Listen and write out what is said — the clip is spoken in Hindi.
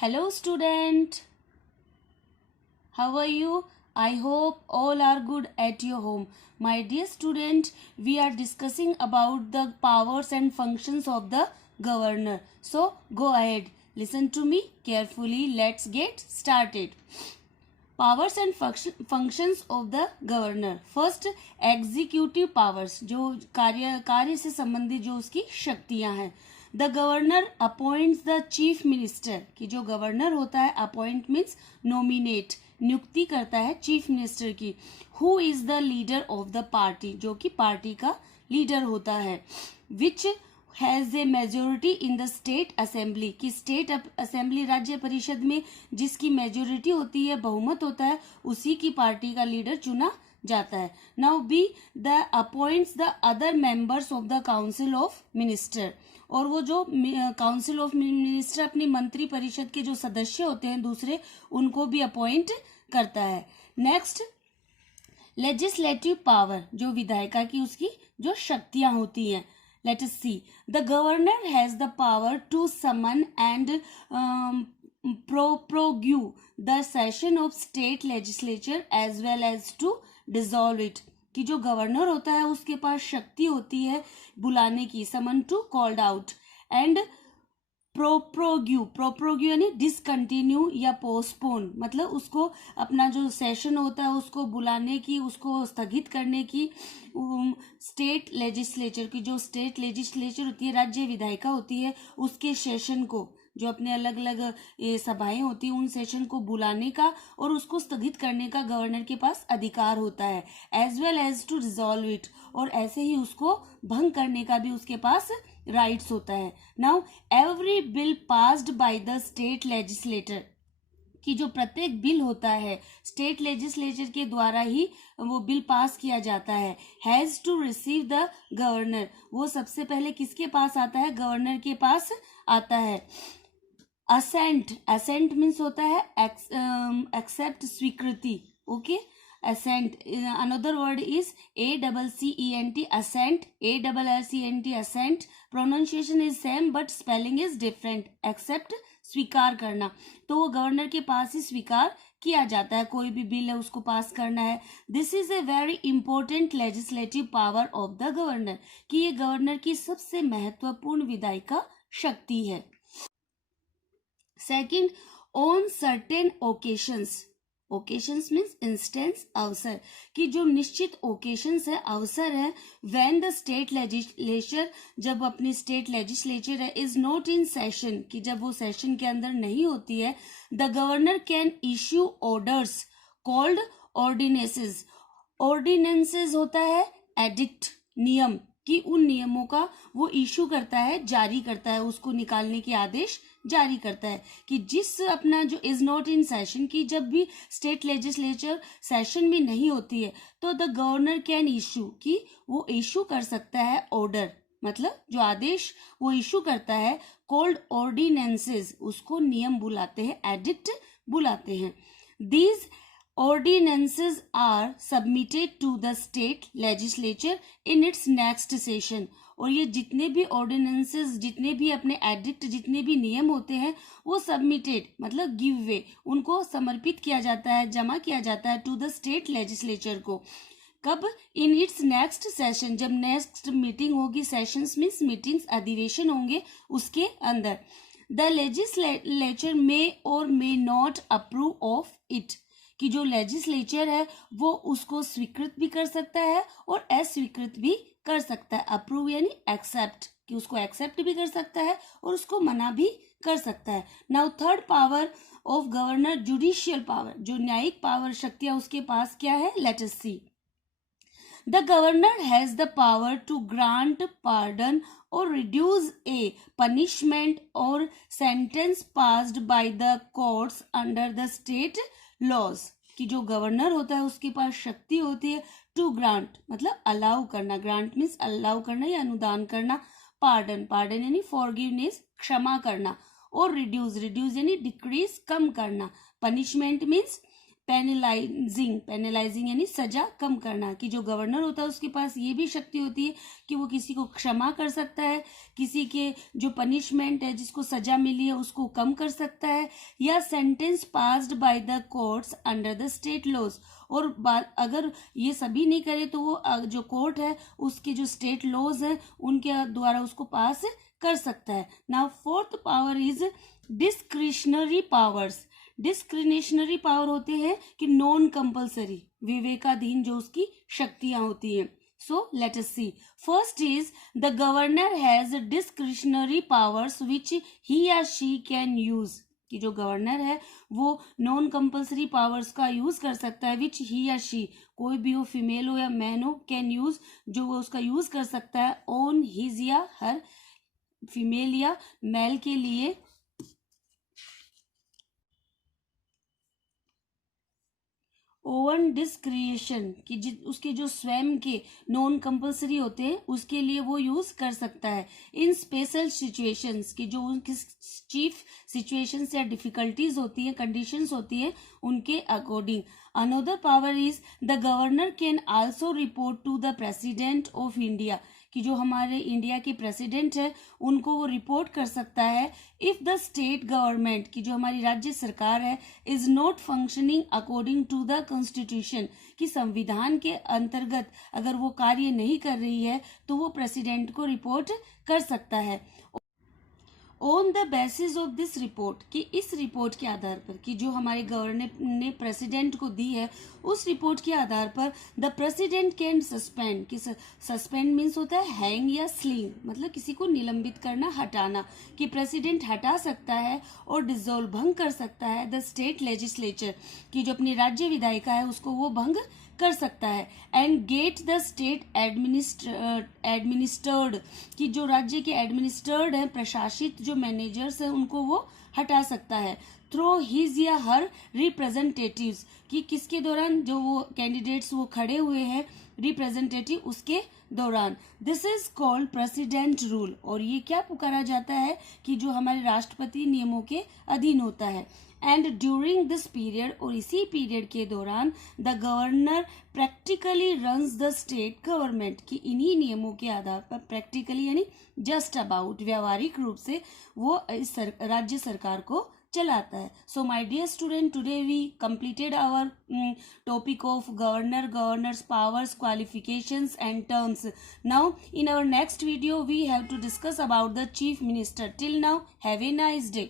Hello student, how are you? I hope all are good at your home. My dear student, we are discussing about the powers and functions of the governor. So go ahead, listen to me carefully. Let's get started. Powers and functions of the governor. First, executive powers, जो कार्य से संबंधित जो उसकी शक्तियां हैं. The governor appoints the chief minister, कि जो गवर्नर होता है अपॉइंट मीन्स नॉमिनेट, नियुक्ति करता है चीफ मिनिस्टर की. Who is the leader of the party, जो कि पार्टी का लीडर होता है. Which has a majority in the state assembly, की स्टेट असेंबली राज्य परिषद में जिसकी मेजोरिटी होती है, बहुमत होता है, उसी की पार्टी का लीडर चुना जाता है. Now be the appoints the other members of the council of minister, और वो जो काउंसिल ऑफ मिनिस्टर अपनी मंत्री परिषद के जो सदस्य होते हैं दूसरे, उनको भी अपॉइंट करता है. नेक्स्ट, लेजिस्लेटिव पावर, जो विधायिका की उसकी जो शक्तियां होती हैं. Let us see. The governor has the power to summon and prorogue the session of state legislature as well as to dissolve it, कि जो गवर्नर होता है उसके पास शक्ति होती है बुलाने की, summon to called out, and prorogue यानी डिसकंटिन्यू या पोस्टपोन, मतलब उसको अपना जो सेशन होता है उसको बुलाने की, उसको स्थगित करने की. स्टेट लेजिस्लेचर की, जो स्टेट लेजिस्लेचर होती है, राज्य विधायिका होती है, उसके सेशन को, जो अपने अलग अलग सभाएं होती हैं, उन सेशन को बुलाने का और उसको स्थगित करने का गवर्नर के पास अधिकार होता है. As well as to resolve it, और ऐसे ही उसको भंग करने का भी उसके पास राइट्स होता है. Now every bill passed by the state legislator, कि जो प्रत्येक बिल होता है स्टेट लेजिस्लेचर के द्वारा ही वो बिल पास किया जाता है. Has to receive the governor, वो सबसे पहले किसके पास आता है, गवर्नर के पास आता है. असेंट, असेंट मीन्स होता है एक्सेप्ट, स्वीकृति. Okay, assent, another word is ACCENT, assent, ACCENT, assent. pronunciation is same but spelling is different. accept, स्वीकार करना, तो वो गवर्नर के पास ही स्वीकार किया जाता है. कोई भी बिल है उसको पास करना है. This is a very important legislative power of the governor, कि ये गवर्नर की सबसे महत्वपूर्ण विधायिका शक्ति है. Second, on certain occasions, occasions means instance, अवसर, कि जो निश्चित ओकेशंस है, अवसर है, व्हेन द स्टेट लेजिस्लेचर, जब अपनी स्टेट लेजिस्लेचर है, इज नॉट इन सेशन, कि जब वो सेशन के अंदर नहीं होती है, the governor can issue orders called ordinances. Ordinances होता है एडिक्ट, नियम, कि उन नियमों का वो इशू करता है, जारी करता है, उसको निकालने के आदेश जारी करता है. कि जिस अपना जो इज नॉट इन सेशन, की जब भी स्टेट लेजिस्लेचर सेशन में नहीं होती है, तो द गवर्नर कैन इशू, कि वो इशू कर सकता है ऑर्डर, मतलब जो आदेश वो इशू करता है, कॉल्ड ऑर्डिनेंसेस, उसको नियम बुलाते हैं, एडिक्ट बुलाते हैं. These ordinances are submitted to the state legislature in its next session. और ये जितने भी ordinances, जितने भी अपने एडिक्ट, जितने भी नियम होते हैं, वो सबमिटेड मतलब गिव वे, उनको समर्पित किया जाता है, जमा किया जाता है टू द स्टेट लेजिस्लेचर को. कब, इन इट्स नेक्स्ट सेशन, जब नेक्स्ट मीटिंग होगी, सेशंस मीन्स मीटिंग्स, अधिवेशन होंगे उसके अंदर. द लेजिस्लेचर मे और may not approve of it, कि जो लेजिस्लेचर है वो उसको स्वीकृत भी कर सकता है और अस्वीकृत भी कर सकता है. अप्रूव यानी एक्सेप्ट, कि उसको एक्सेप्ट भी कर सकता है और उसको मना भी कर सकता है. Now third power of governor, judicial power, जो न्यायिक पावर शक्तियां उसके पास क्या है, let us see. The governor has the power to grant pardon or reduce a punishment or sentence passed by the courts under the state laws, कि जो गवर्नर होता है उसके पास शक्ति होती है टू ग्रांट, मतलब अलाउ करना, ग्रांट मीन्स अलाउ करना या अनुदान करना, पार्डन, पार्डन यानी फॉरगिवनेस, क्षमा करना, और रिड्यूस, रिड्यूस यानी डिक्रीज, कम करना, पनिशमेंट मीन्स पेनलाइजिंग यानी सजा कम करना, कि जो गवर्नर होता है उसके पास ये भी शक्ति होती है कि वो किसी को क्षमा कर सकता है, किसी के जो पनिशमेंट है, जिसको सजा मिली है, उसको कम कर सकता है, या sentence passed by the courts under the state laws. और अगर ये सभी नहीं करे तो वो जो कोर्ट है उसके जो स्टेट लॉज है उनके द्वारा उसको पास कर सकता है। Now fourth power is discretionary powers. Discretionary power होते हैं कि नॉन कंपल्सरी, विवेकाधीन जो उसकी शक्तियां होती हैं। So let us see. First is the governor has discretionary powers which he या शी कैन यूज, कि जो गवर्नर है वो नॉन कंपल्सरी पावर्स का यूज कर सकता है, विच ही या शी, कोई भी हो, फीमेल हो या मैन हो, कैन यूज, जो वो उसका यूज कर सकता है ऑन हिज या हर, फीमेल या मेल के लिए, ओवन डिस्क्रिएशन, कि उसके जो स्वयं के नॉन कंपल्सरी होते हैं उसके लिए वो यूज कर सकता है। इन स्पेशल सिचुएशंस, की जो उनकी चीफ सिचुएशंस या डिफिकल्टीज होती हैं, कंडीशंस होती हैं, उनके according. Another power is the governor can also report to the president of India, कि जो हमारे इंडिया के प्रेसिडेंट है उनको वो रिपोर्ट कर सकता है इफ द स्टेट गवर्नमेंट, की जो हमारी राज्य सरकार है, is not functioning according to the constitution, कि संविधान के अंतर्गत अगर वो कार्य नहीं कर रही है तो वो प्रेसिडेंट को रिपोर्ट कर सकता है। On the basis of this report, कि इस रिपोर्ट के आधार पर, कि जो हमारे गवर्नर ने प्रेसिडेंट को दी है उस रिपोर्ट के आधार पर द प्रेसिडेंट कैन सस्पेंड, कि सस्पेंड मीन्स होता है हैंग या स्लिंग, मतलब किसी को निलंबित करना, हटाना, कि प्रेसिडेंट हटा सकता है और डिसॉल्व, भंग कर सकता है द स्टेट लेजिस्लेचर, कि जो अपनी राज्य विधायिका है उसको वो भंग कर सकता है। And get the state administered, कि जो राज्य के एडमिनिस्टर्ड है, प्रशासित जो मैनेजर्स है उनको वो हटा सकता है। थ्रो हिज या हर रिप्रेजेंटेटिव्स, कि किसके दौरान, जो वो कैंडिडेट्स वो खड़े हुए हैं रिप्रेजेंटेटिव उसके दौरान। This is called president rule, और ये क्या पुकारा जाता है कि जो हमारे राष्ट्रपति नियमों के अधीन होता है। एंड ड्यूरिंग दिस पीरियड, और इसी पीरियड के दौरान the governor practically runs the state government, कि इन्हीं नियमों के आधार पर प्रैक्टिकली यानी जस्ट अबाउट, व्यावहारिक रूप से वो इस राज्य सरकार को चलाता है। So my dear student, today we completed our topic of governor, governor's powers, qualifications and terms. Now in our next video we have to discuss about the chief minister. Till now, have a nice day.